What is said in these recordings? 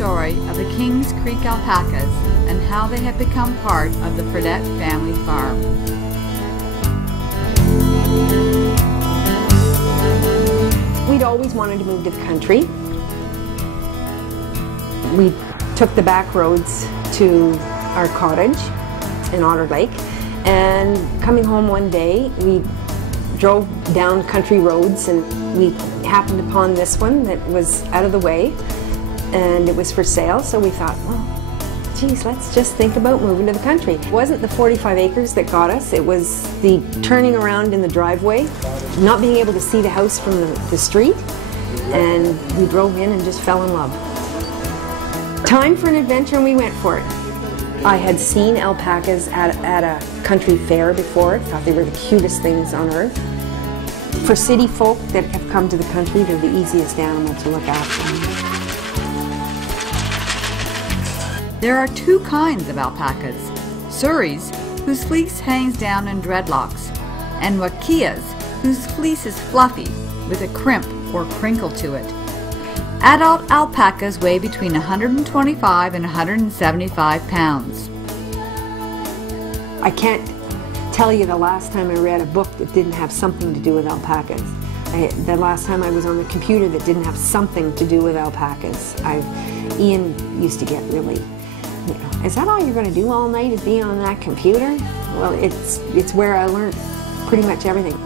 story of the Kings Creek Alpacas and how they have become part of the Fredette family farm. We'd always wanted to move to the country. We took the back roads to our cottage in Otter Lake, and coming home one day we drove down country roads and we happened upon this one that was out of the way and it was for sale, so we thought, well, geez, let's just think about moving to the country. It wasn't the 45 acres that got us, it was the turning around in the driveway, not being able to see the house from the street, and we drove in and just fell in love. Time for an adventure, and we went for it. I had seen alpacas at a country fair before, thought they were the cutest things on earth. For city folk that have come to the country, they're the easiest animal to look after. There are two kinds of alpacas: Surreys, whose fleece hangs down in dreadlocks, and Wakias, whose fleece is fluffy with a crimp or crinkle to it. Adult alpacas weigh between 125 and 175 pounds. I can't tell you the last time I read a book that didn't have something to do with alpacas. The last time I was on the computer that didn't have something to do with alpacas. Ian used to get really, is that all you're going to do all night is be on that computer? Well, it's where I learned pretty much everything.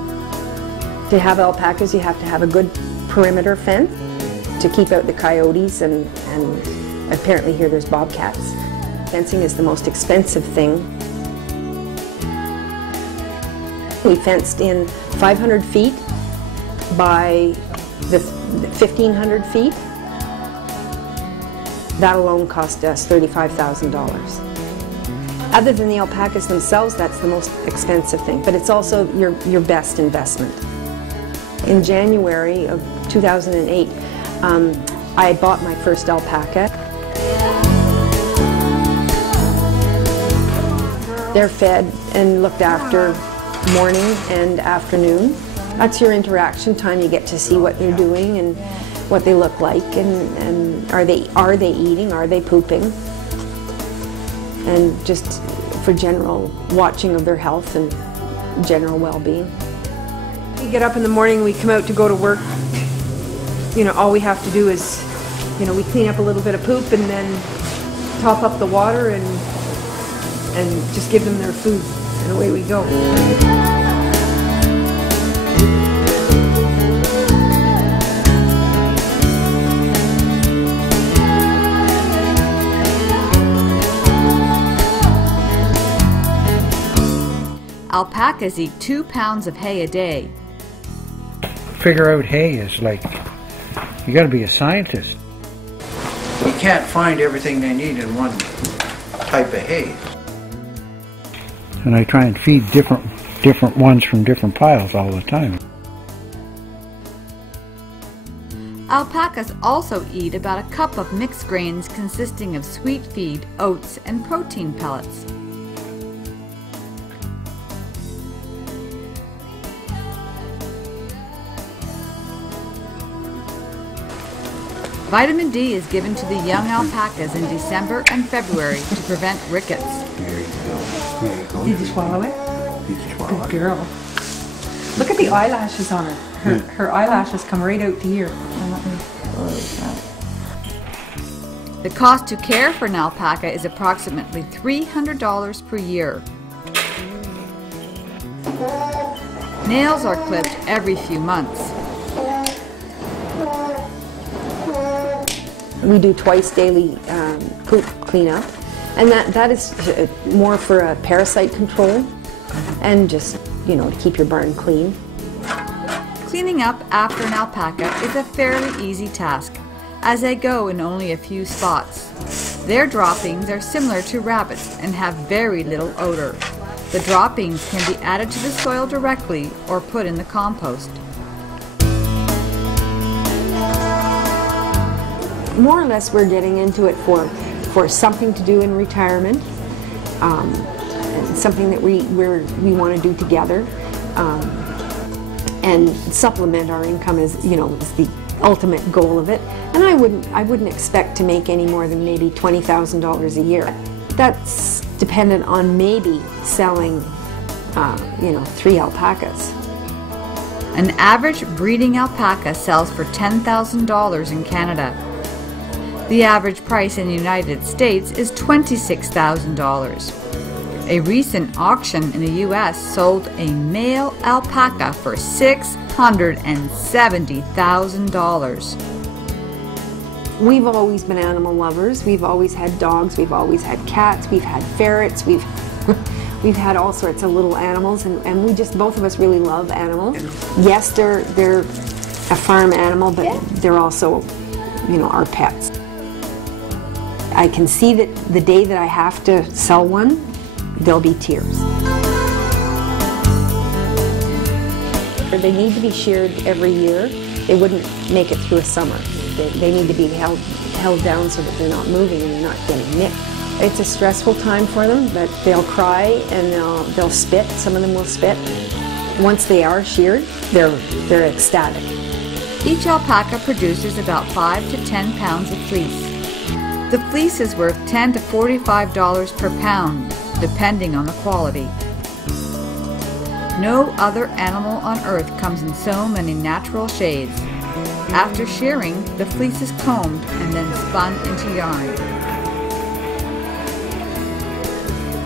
To have alpacas, you have to have a good perimeter fence to keep out the coyotes, and apparently here there's bobcats. Fencing is the most expensive thing. We fenced in 500 feet by the 1,500 feet. That alone cost us $35,000. Other than the alpacas themselves, that's the most expensive thing, but it's also your best investment. In January of 2008, I bought my first alpaca. They're fed and looked after morning and afternoon. That's your interaction time. You get to see what they're doing and what they look like, and are they eating, are they pooping, and just for general watching of their health and general well-being. We get up in the morning, we come out to go to work. All we have to do is, we clean up a little bit of poop and then top up the water and just give them their food, and away we go. Alpacas eat 2 pounds of hay a day. Figure out hay is like, you got to be a scientist. You can't find everything they need in one type of hay. And I try and feed different ones from different piles all the time. Alpacas also eat about a cup of mixed grains consisting of sweet feed, oats, and protein pellets. Vitamin D is given to the young alpacas in December and February to prevent rickets. There you go. There you go. Did you swallow it? Did you swallow Good girl. Look at the eyelashes on her. Her eyelashes come right out the ear. The cost to care for an alpaca is approximately $300 per year. Nails are clipped every few months. We do twice daily poop cleanup, and that is more for a parasite control and just, to keep your barn clean. Cleaning up after an alpaca is a fairly easy task, as they go in only a few spots. Their droppings are similar to rabbits and have very little odor. The droppings can be added to the soil directly or put in the compost. More or less we're getting into it for something to do in retirement, something that we want to do together, and supplement our income is the ultimate goal of it, And I wouldn't expect to make any more than maybe $20,000 a year. That's dependent on maybe selling, 3 alpacas. An average breeding alpaca sells for $10,000 in Canada. The average price in the United States is $26,000. A recent auction in the U.S. sold a male alpaca for $670,000. We've always been animal lovers. We've always had dogs, we've always had cats, we've had ferrets, we've had all sorts of little animals, and we just, both of us really love animals. Yes, they're a farm animal, but they're also, our pets. I can see that the day that I have to sell one, there'll be tears. They need to be sheared every year. They wouldn't make it through a summer. They need to be held down so that they're not moving and they're not getting nicked. It's a stressful time for them, but they'll cry and they'll spit. Some of them will spit. Once they are sheared, they're ecstatic. Each alpaca produces about 5 to 10 pounds of fleece. The fleece is worth $10 to $45 per pound, depending on the quality. No other animal on earth comes in so many natural shades. After shearing, the fleece is combed and then spun into yarn.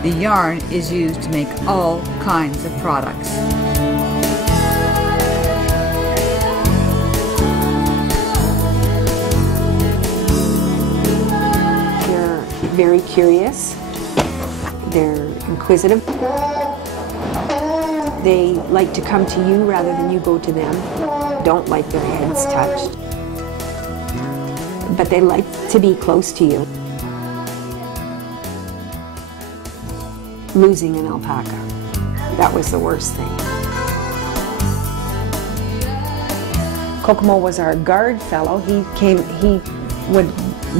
The yarn is used to make all kinds of products. They're very curious. They're inquisitive. They like to come to you rather than you go to them. Don't like their heads touched. But they like to be close to you. Losing an alpaca, that was the worst thing. Kokomo was our guard fellow. He would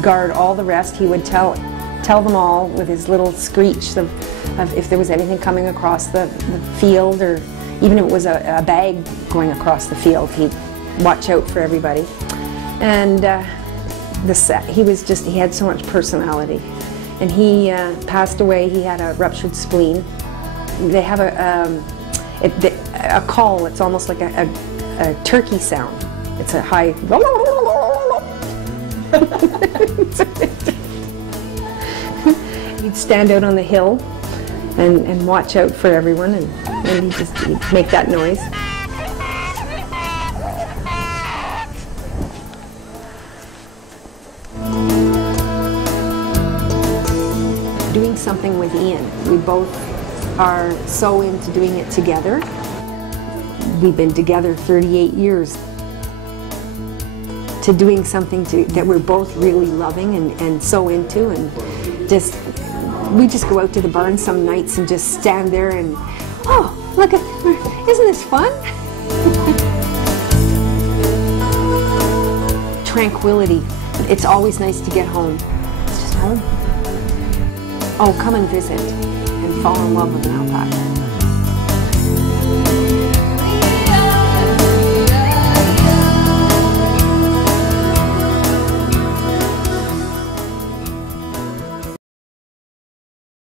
guard all the rest. He would tell them all with his little screech of if there was anything coming across the field, or even if it was a bag going across the field, he'd watch out for everybody. And he had so much personality. And he passed away. He had a ruptured spleen. They have a call. It's almost like a turkey sound. It's a high. He'd stand out on the hill and watch out for everyone, and he'd make that noise. Doing something with Ian. We both are so into doing it together. We've been together 38 years. To doing something that we're both really loving and so into, and we just go out to the barn some nights and just stand there and, oh, look at, isn't this fun? Tranquility. It's always nice to get home. It's just home. Oh, come and visit and fall in love with an alpaca.